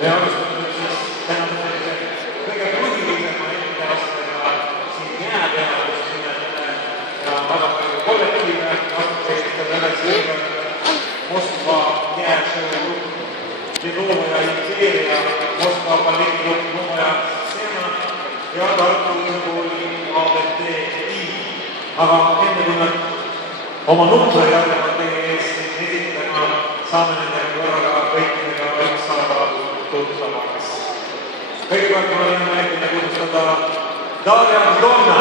Ja alustame nüüd siis tänase sellise kõige põhilisema etteastega siin jää peal, just nimelt ja väga palju kollektiive asuteistel üles jõudnud Moskva jääšõu Vedova ja initsieerija Moskva balletiklubi Novaja Scena ja Tartu Ülikooli ABT-i. Aga enne kui nad oma numbreid hakkavad teie ees esitama, saame nendega korraga kõikidega ükshaaval tutvustamaks. Kõigepealt ma olen näitena tutvustada Darja Donna.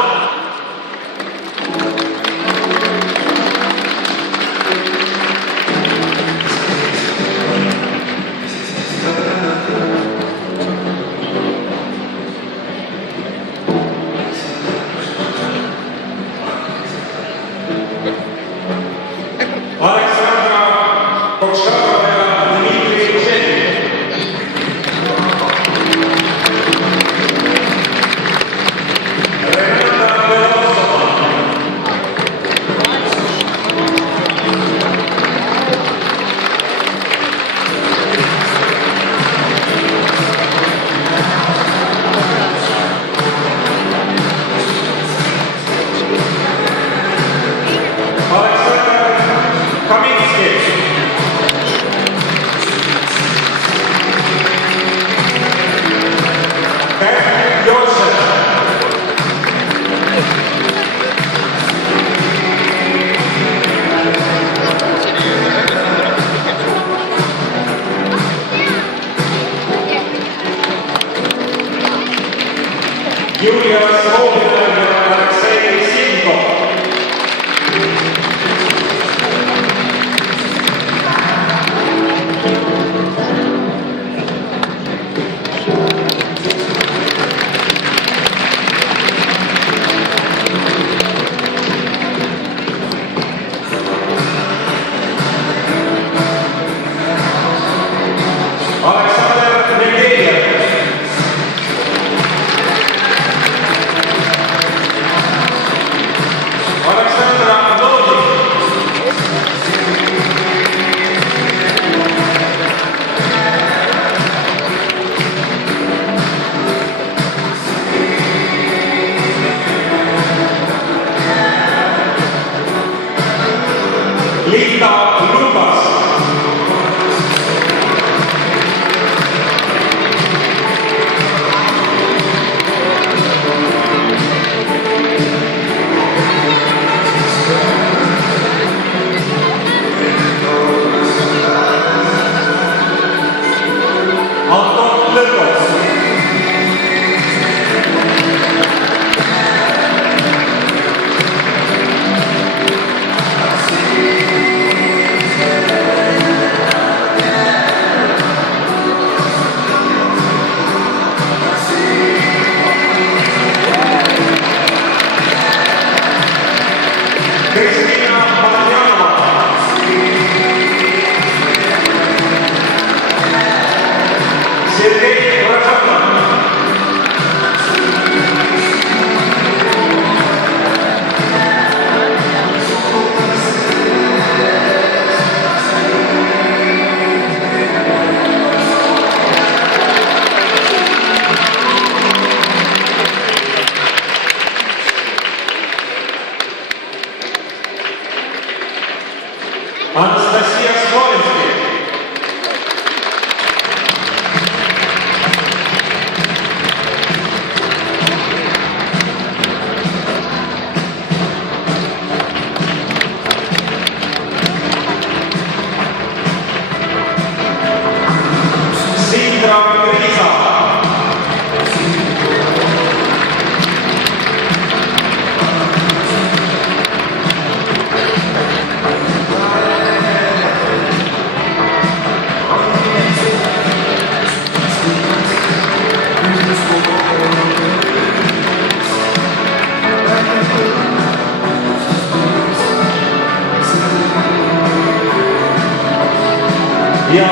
Ja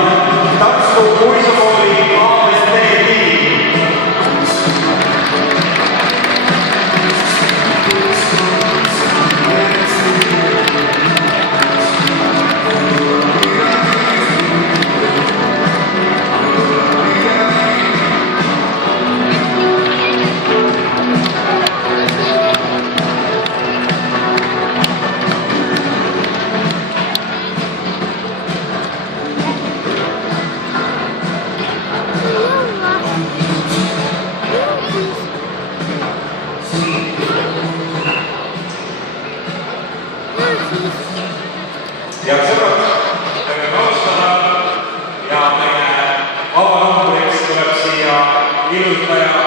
Tartu Muisakooli ABT-i. Ja sõbrad, teeme alustada ja meie avanumbriks tuleb siia ilutaja